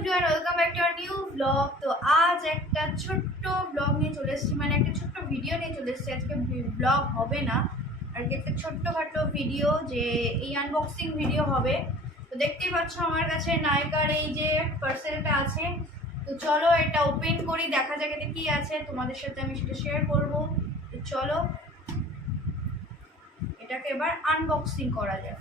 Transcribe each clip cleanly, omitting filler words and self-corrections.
Everyone, welcome back to our new blog. তো আজ একটা ছোট্ট ব্লগ নিয়ে চলে এসেছি, মানে একটা ছোট্ট ভিডিও নিয়ে চলে এসেছি। আজকে ব্লগ হবে না, আর কি একটা ছোট্টখাটো ভিডিও, যে এই আনবক্সিং ভিডিও হবে। তো দেখতেই পাচ্ছ আমার কাছে নাইকার এই যে পার্সেলটা আছে। তো চলো এটা ওপেন করি, দেখা যাক এতে কি আছে, তোমাদের সাথে আমি সেটা শেয়ার করবো। তো চলো এটাকে এবার আনবক্সিং করা যাক।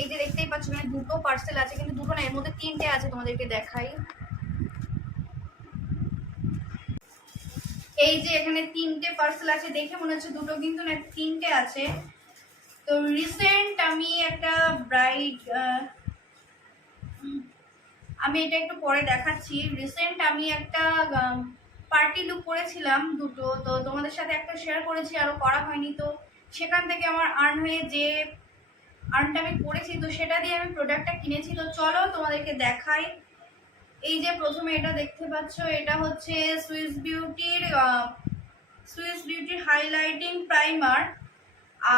এই যে দেখতেই পাচ্ছ এখানে দুটো পার্সেল আছে, কিন্তু দুটো না, এর মধ্যে তিনটে আছে, তোমাদেরকে দেখাই। এই যে এখানে তিনটে পার্সেল আছে, দেখে মনে হচ্ছে দুটো, কিন্তু না তিনটে আছে। তো রিসেন্ট আমি একটা ব্রাইড, আমি এটা একটু পরে দেখাচ্ছি। রিসেন্ট আমি একটা পার্টি লুক করেছিলাম দুটো, তো তোমাদের সাথে একটা শেয়ার করেছি, আরো করা হয়নি। তো সেখান থেকে আমার আর্ন হয়ে যে আর্নটা আমি করেছি, তো সেটা দিয়ে আমি প্রোডাক্টটা কিনেছি। তো চলো তোমাদেরকে দেখাই। এই যে প্রথমে এটা দেখতে পাচ্ছ, এটা হচ্ছে সুইস বিউটির হাইলাইটিং প্রাইমার।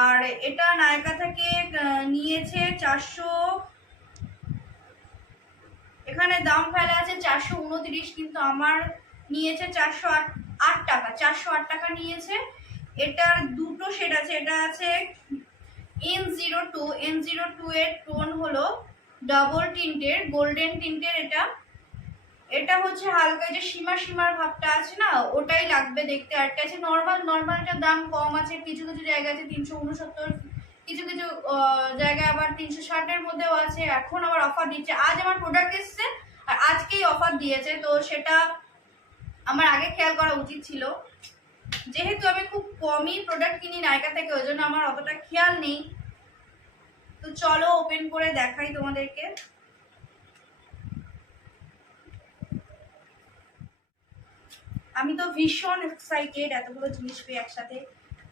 আর এটা নায়কা থেকে নিয়েছে 400, এখানে দাম ফেলা আছে 429, কিন্তু আমার নিয়েছে 408 টাকা, 408 টাকা নিয়েছে। এটার দুটো শেড আছে, এটা আছে N02, N02 এর টোন হলো ডাবল টিন্টের, গোল্ডেন টিন্টের। এটা হচ্ছে হালকা যে সীমার ভাবটা আছে না, ওটাই লাগবে দেখতে। আরটা আছে নর্মালটার দাম কম আছে, কিছু কিছু জায়গায় আছে 369, কিছু কিছু জায়গায় আবার 360-এর মধ্যেও আছে। এখন আবার অফার দিচ্ছে, আজ আমার প্রোডাক্ট এসছে আর আজকেই অফার দিয়েছে, তো সেটা আমার আগে খেয়াল করা উচিত ছিল। যেহেতু আমি খুব কমই প্রোডাক্ট কিনি নাইকা থেকে, ওই জন্য আমার অতটা খেয়াল নেই। তো চলো ওপেন করে দেখাই তোমাদেরকে। আমি তো ভীষণ এক্সাইটেড এতগুলো জিনিস পেয়ে একসাথে।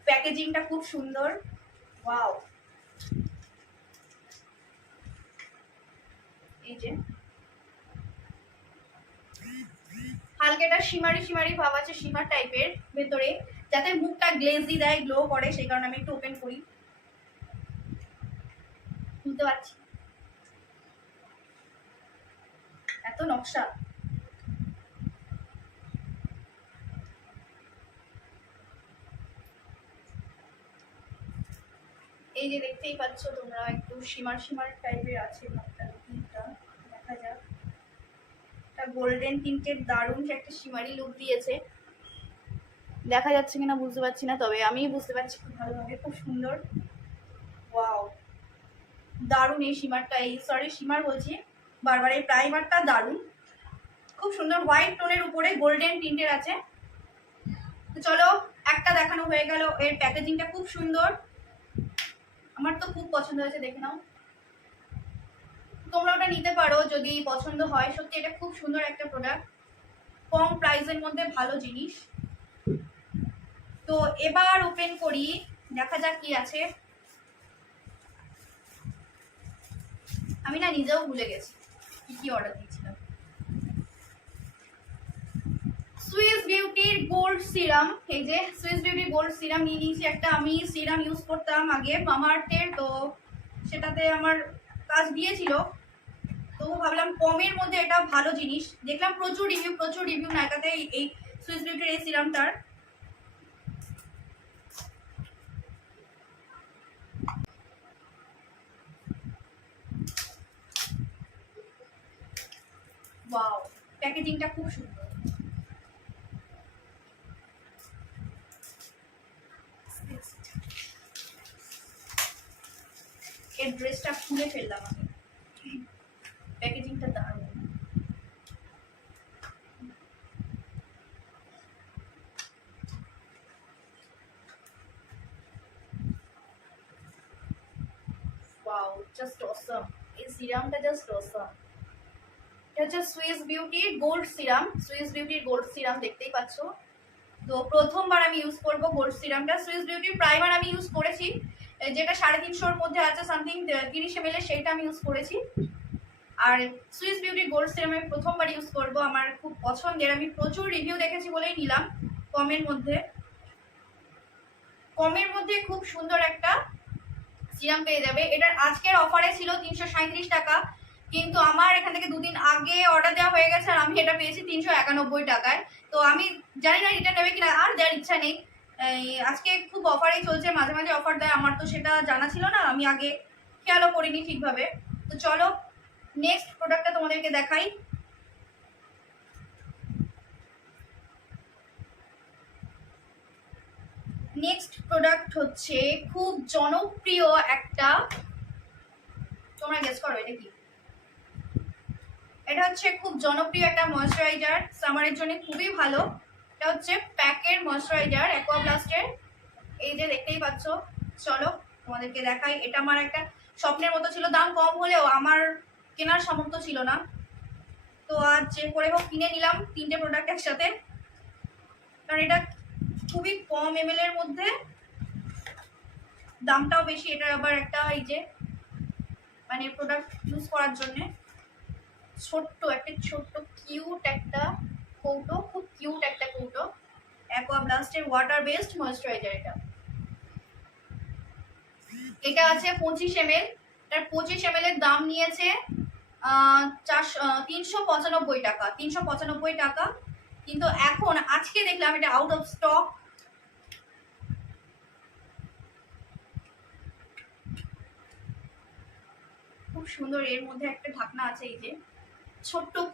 প্যাকেজিংটা খুব সুন্দর, ওয়াও। এই যে হালকা এটা শিমারি ভাব আছে, শিমার টাইপের ভেতরে, যাতে মুখটা গ্লেজি দেয়, গ্লো করে, সেই কারণে আমি একটু ওপেন করি। বুঝতে পারছি এত নকশা। এই যে দেখতেই পাচ্ছ তোমরা, একটু শিমার টাইপের আছে ভাবটা, দেখা যাক। একটা গোল্ডেন টিন্টের দারুণ একটা শিমারি লুক দিয়েছে, দেখা যাচ্ছে কিনা বুঝতে পারছি না, তবে আমি বুঝতে পারছি খুব ভালোভাবে, খুব সুন্দর, ওয়াও। দারুণ এই শিমারটা, এই শিমার বলছি বারবার, এই প্রাইমারটা দারুণ, খুব সুন্দর, হোয়াইট টোনের উপরে গোল্ডেন টিন্টের আছে। তো চলো, একটা দেখানো হয়ে গেল। এর প্যাকেজিংটা খুব সুন্দর, আমার তো খুব পছন্দ হয়েছে, দেখে নাও। তোমরা ওটা নিতে পারো যদি পছন্দ হয়। সত্যি এটা খুব সুন্দর একটা প্রোডাক্ট, কম প্রাইসের মধ্যে ভালো জিনিস। তো এবার ওপেন করি, দেখা যাক কি আছে। আমি না নিজেও ভুলে গেছি কি অর্ডার দিয়েছিলাম। সুইস বিউটির গোল্ড সিরাম, এই যে সুইস বিউটির গোল্ড সিরাম নিয়ে নিয়েছি একটা। আমি সিরাম ইউজ করতাম আগে মামাআর্থের, তো সেটাতে আমার কাজ দিয়েছিল, তো ভাবলাম কমের মধ্যে এটা ভালো জিনিস। দেখলাম প্রচুর রিভিউ নাইকাতে এই সুইস বিউটির এই সিরামটার। ওয়াও, প্যাকেজিংটা খুব সুন্দর। এর ড্রেসটা খুলে ফেললাম আমি, প্যাকেজিংটা দারুণ। ওয়াও, জাস্ট অসাম, এই সিরামটা জাস্ট অসাম। এটা হচ্ছে সুইস বিউটির গোল্ড সিরাম, সুইস বিউটির গোল্ড সিরাম, দেখতেই পাচ্ছ। তো প্রথমবার আমি ইউজ করব গোল্ড সিরামটা। সুইস বিউটির প্রাইমার আমি ইউজ করেছি, যেটা 350-র মধ্যে আছে, সামথিং 30 ml, সেইটা আমি ইউজ করেছি। আর সুইস বিউটি গোল্ড সিরাম আমি প্রথমবার ইউজ করব, আমার খুব পছন্দের। আমি প্রচুর রিভিউ দেখেছি বলেই নিলাম। কমের মধ্যে খুব সুন্দর একটা সিরাম পেয়ে যাবে। এটার আজকের অফারে ছিল 337 টাকা, কিন্তু আমার এখান থেকে দুদিন আগে অর্ডার দেওয়া হয়ে গেছে আর আমি এটা পেয়েছি 391 টাকায়। তো আমি জানি না রিটার্ন নেবে কিনা, আর দেওয়ার ইচ্ছা নেই। আজকে খুব অফারেই চলছে, মাঝে মাঝে অফার দেয়, আমার তো সেটা জানা ছিল না, আমি আগে খেয়ালও করিনি ঠিকভাবে। তো চলো নেক্সট প্রোডাক্টটা তোমাদেরকে দেখাই। নেক্সট প্রোডাক্ট হচ্ছে খুব জনপ্রিয় একটা, তোমরা গেস করো এটা কি। এটা হচ্ছে খুব জনপ্রিয় একটা ময়শ্চারাইজার, সামারের জন্য খুবই ভালো। এটা হচ্ছে প্যাকের ময়শ্চারাইজার অ্যাকোয়াব্লাস্টের, এই যে দেখতেই পাচ্ছ। চলো তোমাদেরকে দেখাই। এটা আমার একটা স্বপ্নের মতো ছিল, দাম কম হলেও আমার কেনার সামর্থ্য ছিল না, তো আজ যে করে হোক কিনে নিলাম 3টে প্রোডাক্ট একসাথে, কারণ এটা খুবই কম ml এর মধ্যে, দামটাও বেশি। এটার আবার একটা এই যে মানে প্রোডাক্ট ইউজ করার জন্য ছোট্ট কিউট একটা কৌটো, খুব কিউট একটা কৌটো। অ্যাকোয়াব্লাস্টের ওয়াটার বেসড ময়েশ্চারাইজার। এটা আছে 25 ml। তার 25 ml এর দাম নিয়েছে 395 টাকা, 395 টাকা। কিন্তু এখন আজকে দেখলাম এটা আউট অফ স্টক। খুব সুন্দর, এর মধ্যে একটা ঢাকনা আছে, এই যে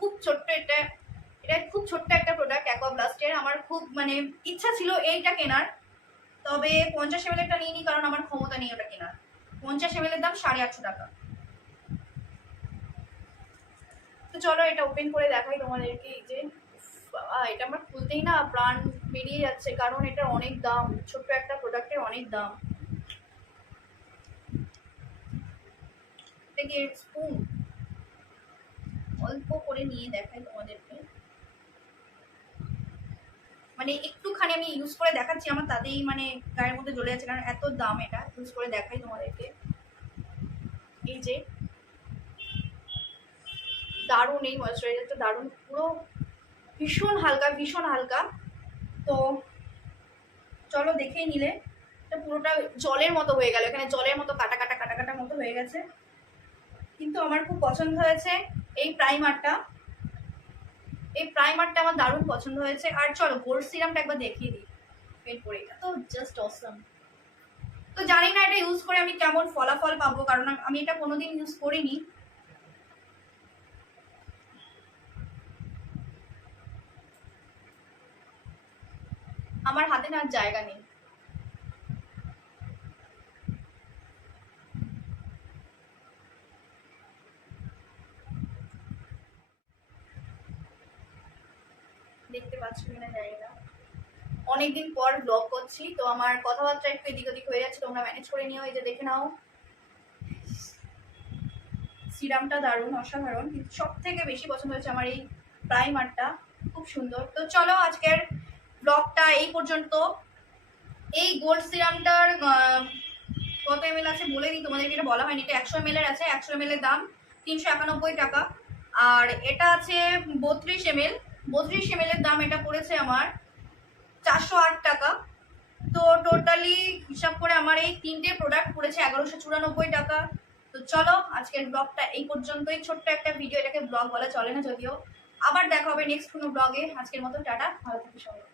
খুব ছোট্ট। এটা খুব ছোট্ট একটা প্রোডাক্ট অ্যাকোয়াব্লাস্টের। আমার খুব মানে ইচ্ছা ছিল এইটা কেনার, তবে 50 ml একটা নিইনি, কারণ আমার ক্ষমতা নেই ওটা কেনার। 50 ml এর দাম 850 টাকা। তো চলো এটা ওপেন করে দেখাই তোমাদেরকে। এই যে বাবা, এটা আমার খুলতেই না প্রাণ বেরিয়ে যাচ্ছে, কারণ এটার অনেক দাম, ছোট্ট একটা প্রোডাক্টের অনেক দাম। থেকে স্পুন অল্প করে নিয়ে দেখাই তোমাদেরকে, মানে একটুখানি আমি ইউজ করে দেখাচ্ছি, আমার তাতেই মানে গায়ের মধ্যে জ্বলে যাচ্ছে, কারণ এত দাম। এটা ইউজ করে দেখাই তোমাদেরকে। এই যে দারুণ, এই ময়শ্চারাইজারটা দারুণ, পুরো ভীষণ হালকা, ভীষণ হালকা। তো চলো দেখেই নিলে, এটা পুরোটা জলের মতো হয়ে গেল, এখানে জলের মতো কাটা কাটা কাটা কাটা মতো হয়ে গেছে। কিন্তু আমার খুব পছন্দ হয়েছে এই প্রাইমারটা, আমার দারুণ পছন্দ হয়েছে। আর চলো গোল্ড সিরামটা একবার দেখিয়ে দিই এরপরে। এটা তো জাস্ট অসম। তো জানি না এটা ইউজ করে আমি কেমন ফলাফল পাবো, কারণ আমি এটা কোনোদিন ইউজ করিনি। আমার হাতে না জায়গা নেই। দেখতে পাচ্ছ কিনা জানি না, অনেকদিন পর ব্লগ করছি, তো আমার কথাবার্তা একটু এদিক ওদিক হয়ে যাচ্ছে, তোমরা ম্যানেজ করে নিও। এই যে দেখে নাও, সিরামটা দারুণ, অসাধারণ। কিন্তু সব থেকে বেশি পছন্দ হয়েছে আমার এই প্রাইমারটা, খুব সুন্দর। তো চলো আজকের ব্লগটা এই পর্যন্ত। এই গোল্ড সিরামটার কত ml আছে বলে দিই তোমাদেরকে, এটা বলা হয়নি। এটা 100 ml এর আছে, 100 ml এর দাম 391 টাকা। আর এটা আছে 32 ml, 32 ml এর দাম এটা পড়েছে আমার 408 টাকা। তো টোটালি হিসাব করে আমার এই 3টে প্রোডাক্ট পড়েছে 1194 টাকা। তো চলো আজকের ব্লগটা এই পর্যন্তই, ছোট্ট একটা ভিডিও, এটাকে ব্লগ বলা চলে না যদিও। আবার দেখা হবে নেক্সট কোনো ব্লগে। আজকের মতো টাটা, ভালো থাকো সবাই।